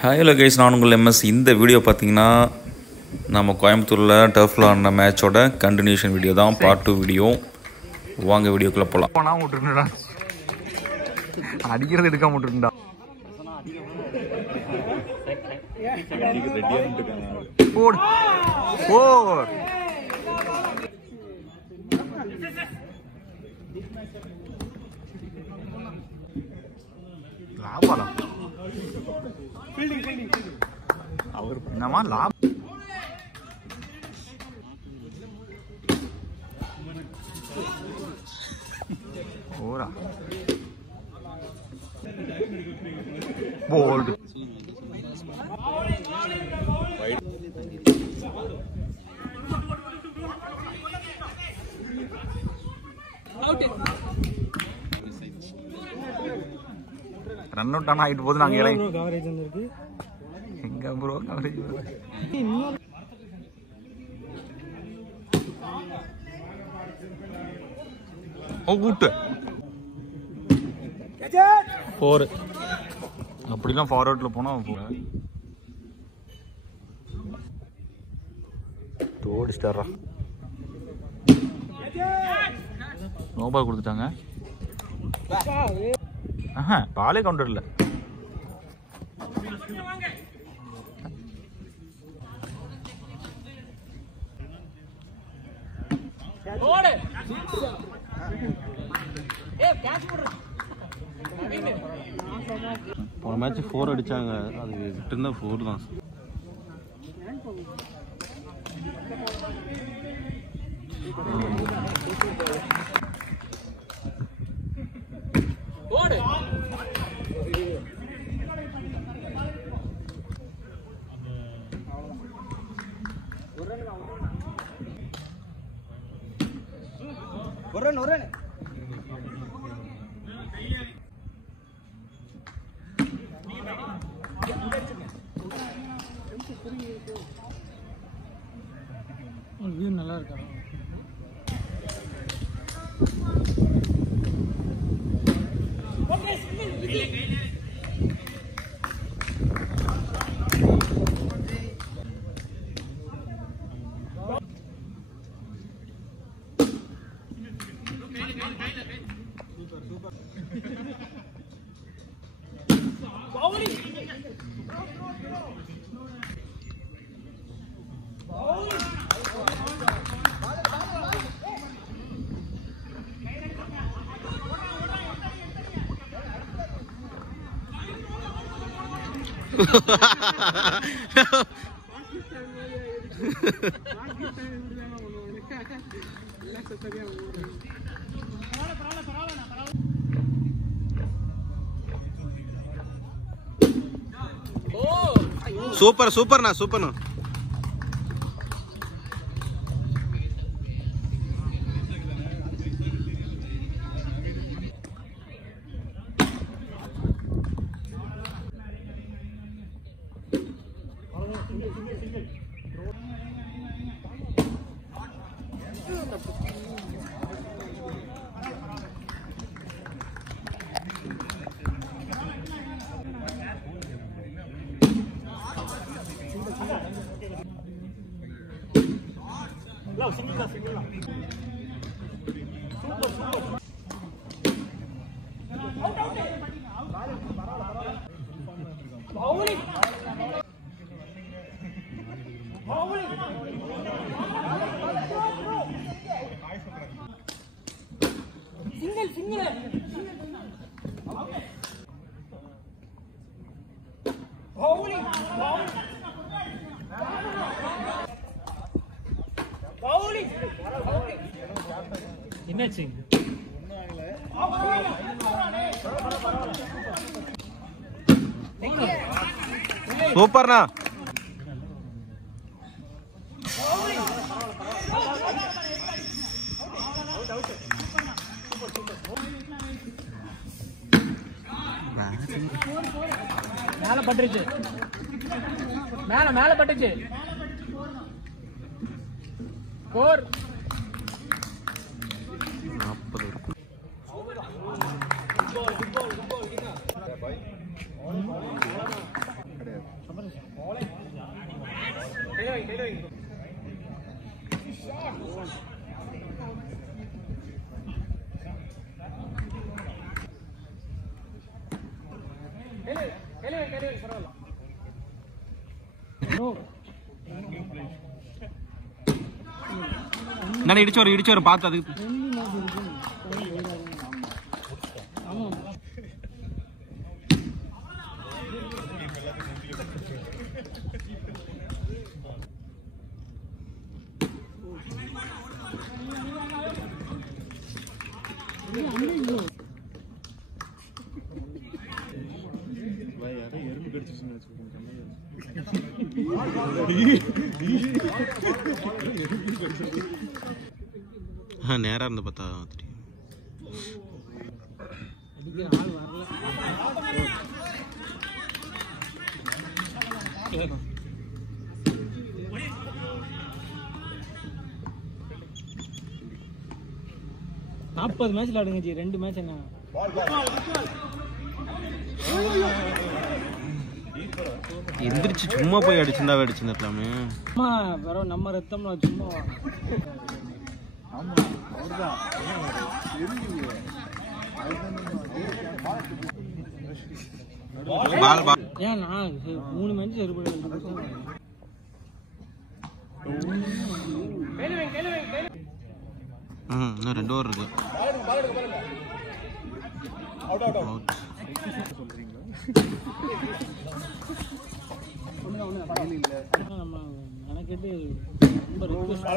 Hi hello guys, நான் உங்கள் MS. இந்த வீடியோ பார்த்தீங்கன்னா நம்ம கோயம்புத்தூரில் டர்ஃபில் ஆன மேட்சோட கண்டினியூஷன் வீடியோ தான், பார்ட் 2 வீடியோ. வாங்க வீடியோக்குள்ளே போகலாம். போனால் விட்டுருந்தா அடிக்கிறது எடுக்காம விட்டுருந்தா போடு போர் லாபம் அவர் என்னமா லாபம். ஓரா போல்டு ரன் அவுட் ஆனா ஆயிட்டு போது. நாங்க எங்க ப்ரோ கவரேஜ் கூட்டு 4 அப்படிலாம் ஃபார்வர்ட்ல போனா ஓடிஸ்டாரா நோ பால் கொடுத்துட்டாங்க. பாலே கவுண்டர் இல்லை. போன மேட்ச் 4 அடிச்சாங்க, அது விட்டு இருந்தா 4 தான். நல்லா இருக்கா? சூப்பர் சூப்பர்ண்ணா சூப்பர்ண்ணா. என்னாச்சு? சூப்பர்ண்ணா. மேல பட்டுருச்சு, மேல பட்டுச்சு. 4 கிடையாது. நான் இடிச்சு வர பார்த்து அதுக்கு நேரா இருந்து பார்த்தா தெரியும். நாற்பது மேட்ச்ல ஆடுங்க ஜி, 2 மேட்ச் என்ன எந்திரிச்சு சும்மா போய் அடிச்சிருந்தாவே அடிச்சிருந்துக்கலாமே. அம்மா வர நம்ம ரத்தம்ல சும்மா ஏன் நான் 3 மேட்ச் சரிபட இன்னும் 2 ஓவர் இருக்கு. நம்ம மெனக்கெட்டு ரொம்ப ரிக்வெஸ்ட்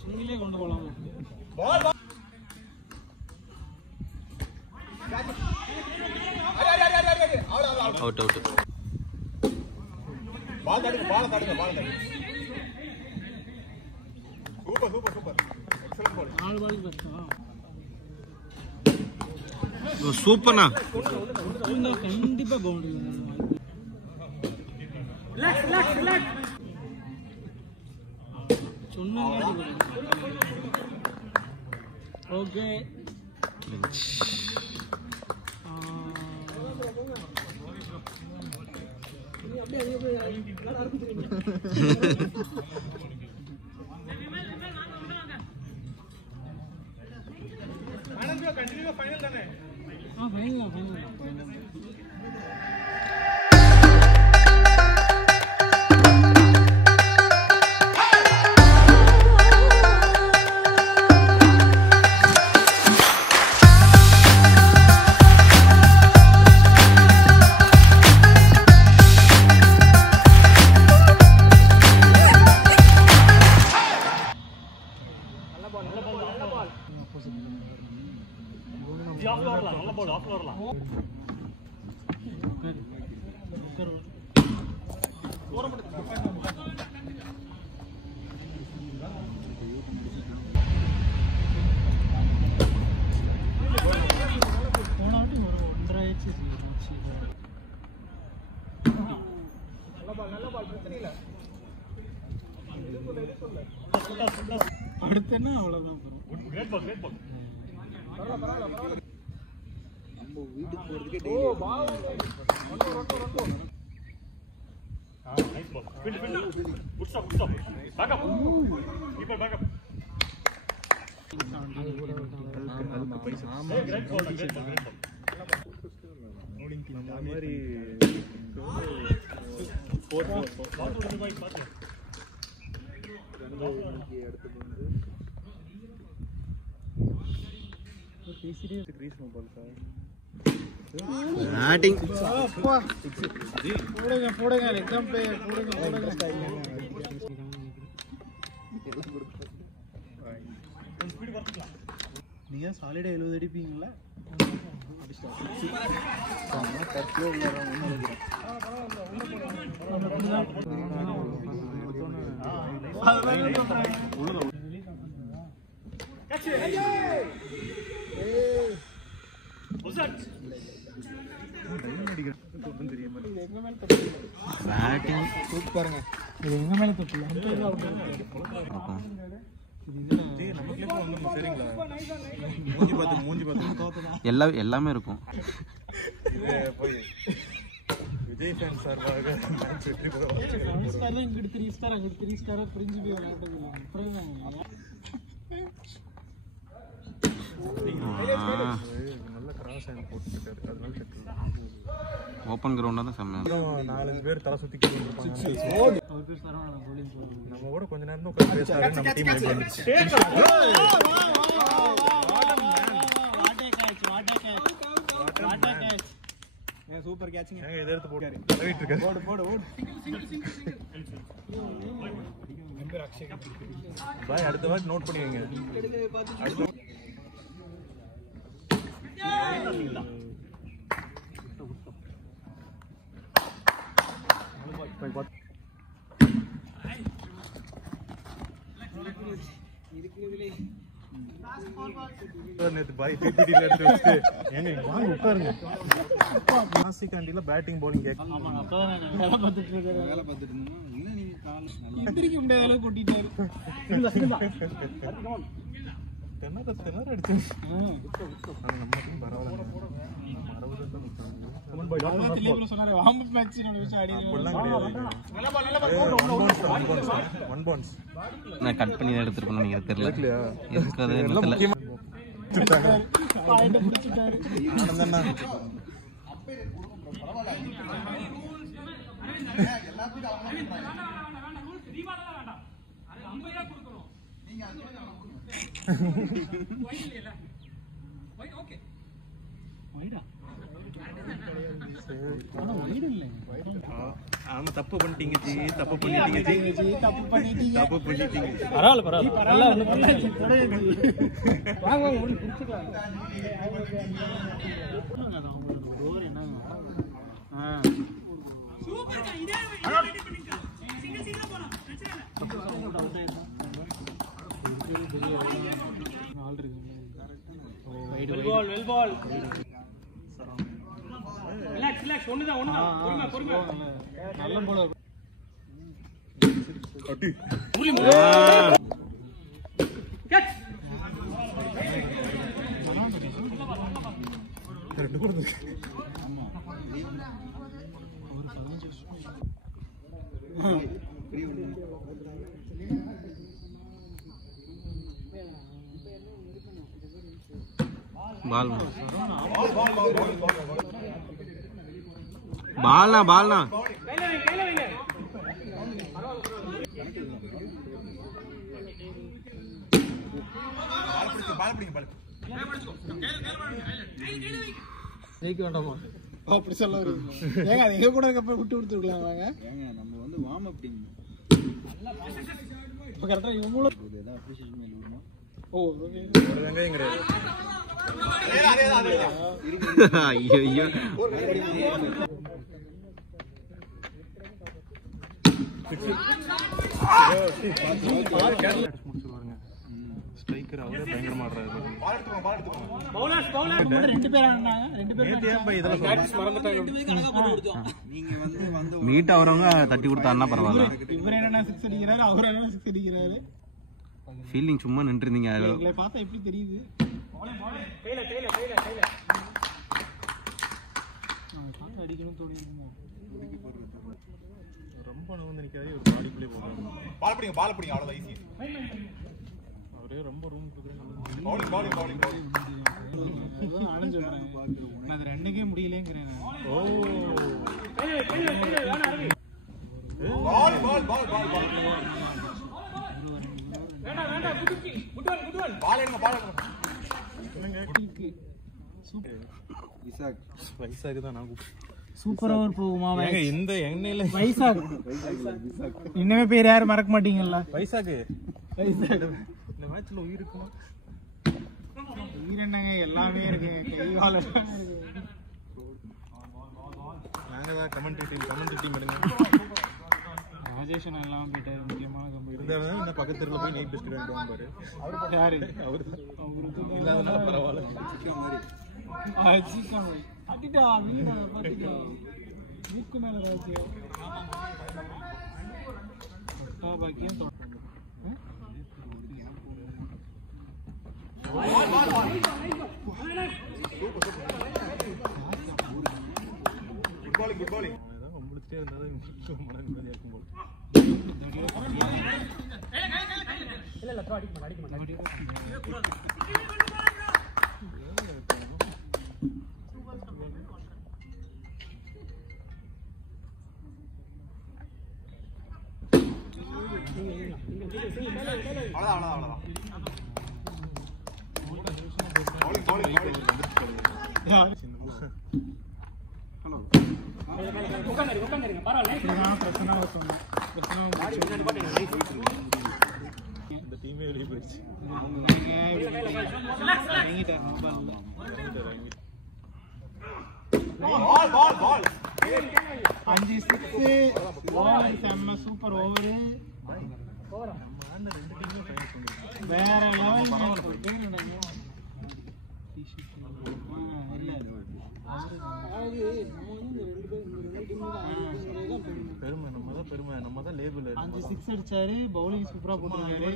சிங்கிலே கொண்டு போகலாம். Out out. சூப்பர்ண்ணா. கண்டிப்பா பவுண்டரி சொன்னா ஓகே. அடுத்தன்னா அவ்வளவுதான். பேட்டிங் போடுங்க எக்ஸாம் பே போடுங்க. நீங்க சாலிடா 70 அடிப்பீங்களா? சூப்பருங்க. இது எங்க மேல தப்பு. எல்லாமே இருக்கும். விஜய் ஃபேன் சார்பாக மேட்ச் வெற்றி பெற இங்கிட்டு 3 ஸ்டார் அங்கிட்டு 3 ஸ்டாரா பிரிஞ்சு போய் விளையாடுறது நல்ல கிராஸ் ஹேண்ட் போட்டுட்டாரு. அதனால ஓப்பன் கிரவுண்டா தான் செம்ம. 4-5 பேர் தலை சுத்திக்கிட்டு இருப்பாங்க. நம்ம கூட கொஞ்ச நேரம் தான் உட்கார்ந்து பேசாரு. நம்ம டீம் வந்துச்சு. Super catching. இத எடுத்து போட்டாரு. தடவிட்டு இருக்காரு. போடு நம்பர் அக்ஷய் பாய் அடுத்த வாட்டி நோட் பண்ணி வைங்க. பேட்டிங் பவுலிங் நான் கட் பண்ணி எடுத்துருப்பேன் நீங்க தெரியல. ஆமா தப்பு பண்ணிட்டீங்க ஜி, தப்பு பண்ணிட்டீங்க ஜி, தப்பு பண்ணிட்டீங்க. பரவாயில்ல வாங்க ஓடி குடிச்சுக்கலாம். ஓவர் என்னங்க சூப்பர்க்கா. இதே சிங்கிள் சிங்கிள் போறோம். பிரச்சனை இல்ல. ஆல் இருக்கு. வெல் பால் ரிலாக்ஸ் ஒண்ணுதான் பொறுமை நல்ல போல அடி கேட்ச். பால்னா கையில வைங்க. ஜெயிக்க வேண்டாமா அப்படி சொல்ல ஏங்க அது எங்க கூட இருக்க விட்டு கொடுத்துருக்கலாம் வாங்க. ஏங்க நம்ம வந்து வார்ம் அப் டீம் இப்போ கரெக்டா இவங்களோ ஏதோ அப்ரிசியேஷன் மேல வருமா. ஓ ஒரு வெங்காயங்கறாரு. ஐயோ ஸ்ட்ரைக்கர் அவரே பயங்கரமா ஆடுறாரு. பவுலர்ஸ் ரெண்டு பேர் ஆடுனாங்க. ரெண்டு பேர் இதெல்லாம் பிராக்டீஸ் மறந்துட்டாங்க. நீங்க வந்து மீட் அவரவங்க தட்டி கொடுத்தாருன்னா பரவாயில்ல. இவர் என்ன 6 அடிக்கிறாரு, அவர் என்ன 6 அடிக்கிறாரு. ஃபீல்டிங் சும்மா நின்று இருந்தீங்க. உங்களை பார்த்தா எப்படி தெரியுது? கையில பார்த்தா அடிக்கணும் தோணுது. ரொம்ப வந்து நிக்காதே ஒரு பாடி ப்ளே போறாங்க. பால் பிடிங்க அவ்வளவுதான் ஈஸி. அவரே ரொம்ப ரூம் கொடுக்குறாங்க. பவுலிங் ஆனந்த் சொல்றேன். நான் அது ரெண்டுக்கே முடியலங்கறேன். ஓ பால் வேண்டாம் குட் ஒன் பால் எடுங்க. சூப்பர் வைசாக் தான் நான் சூப்பர் ஓவர் போகுமா இந்த எண்ணெயில வைசாக் இன்னமே பேர் யாரும் மறக்க மாட்டீங்கல்ல. வைசாக் இந்த மேட்ச்ல உயிர் இருக்குமா? உயிர் என்னங்க எல்லாமே இருக்கு. கை கால் நாங்க தான் கமெண்ட்ரி டீம் எடுங்க. ராஜேஷன் எல்லாம் போயிட்டாரு. முக்கியமான கம்பெனி இருந்தாலும் இந்த பக்கத்து தெருல போய் நைட் பிஸ்கட் வாங்குவாங்க பாரு. யாரு அவருக்கு இல்லாதனால பரவாயில்ல. சிக்கன் அடிடா வீணா பாத்தீங்க. வீக்கு மேல ராஜ்யம் பாக்கியம் குட் பாலிங் உங்களுக்கே இருந்தாலும் மன நிம்மதியாக இருக்கும் போல. அவ்வளவுதான் இந்த டீமே வெளியே போயிடுச்சு. சூப்பர் ஓவரு வேற லெவல். பெருமை நம்ம தான் லேபிள். 5 6 அடிச்சாரு, பவுலிங் சூப்பரா போட்டுருக்காரு.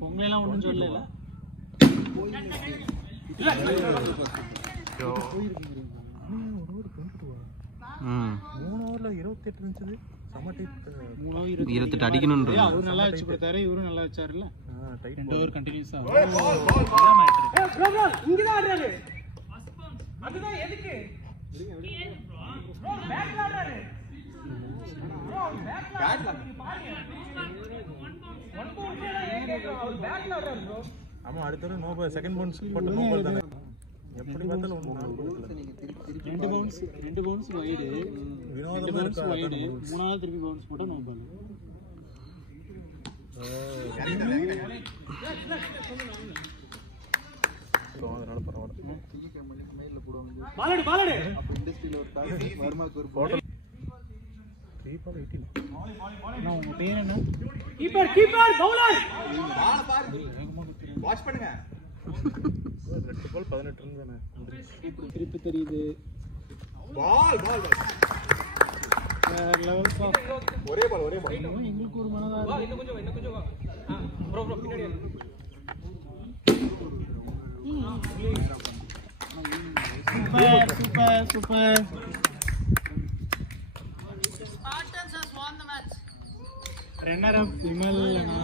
பொங்கலாம் ஒண்ணும் சொல்லல. 3 ஓவர்ல 28 இருந்துச்சு. சம டைப். 3 ஓவர் 28 அடிக்கணும்ன்ற. அவரு நல்லா வச்சு கொடுத்தாரு, இவரும் நல்லா வச்சாருல. டைட் 2 ஓவர் கண்டினியூஸா. இங்க தான் ஆடுறாரு. அதுதான் எதுக்கு? பேக் ஆடுறாரு. ஆமா, அடுத்த நோ பால், செகண்ட் பவுன்ஸ் போட்ட நோ பால் தானே. எப்படி பார்த்தாலும் ரெண்டு பவுன்ஸ் வைடு. வினோதமா இருக்கு. வைடு. மூணாவது திருப்பி பவுன்ஸ் போட்டா நோ பால். அதனால பரவாயில்ல. பாலடு உங்க பேர் என்ன? Keeper bowler. வாட்ச் பண்ணுங்க. 2 பால் 18 ரன் தானே. திருப்பி தெரியுது. பால் லெவல் பால். ஒரே பால் எங்களுக்கு ஒரு மனதா இன்னும் கொஞ்சம் ப்ரோ பின்னாடி சூப்பர். ரன்னர் அப் விமல் அண்ணா.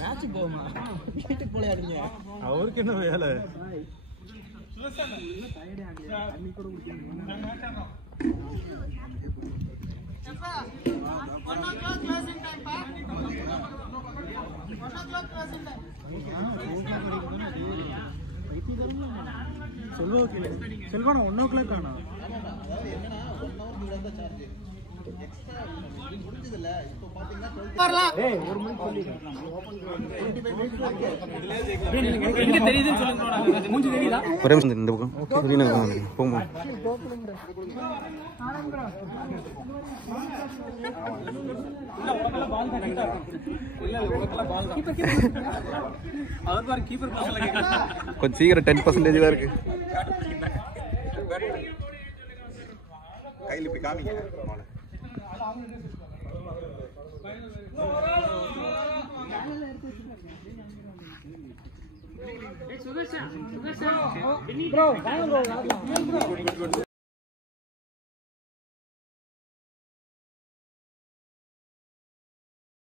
மேட்ச் போமா, வீட்டுக்கு போலையாடுங்க. அவருக்கு என்ன வேலை? செல்வானா 1 o'clock ஆனா ஒரே நிமிஷம் இந்த பக்கம் போங்க. கொஞ்சம் சீக்கிரம் 10% தான் இருக்கு. கையில் இப்படி காமிங்க. சுகர்ஷா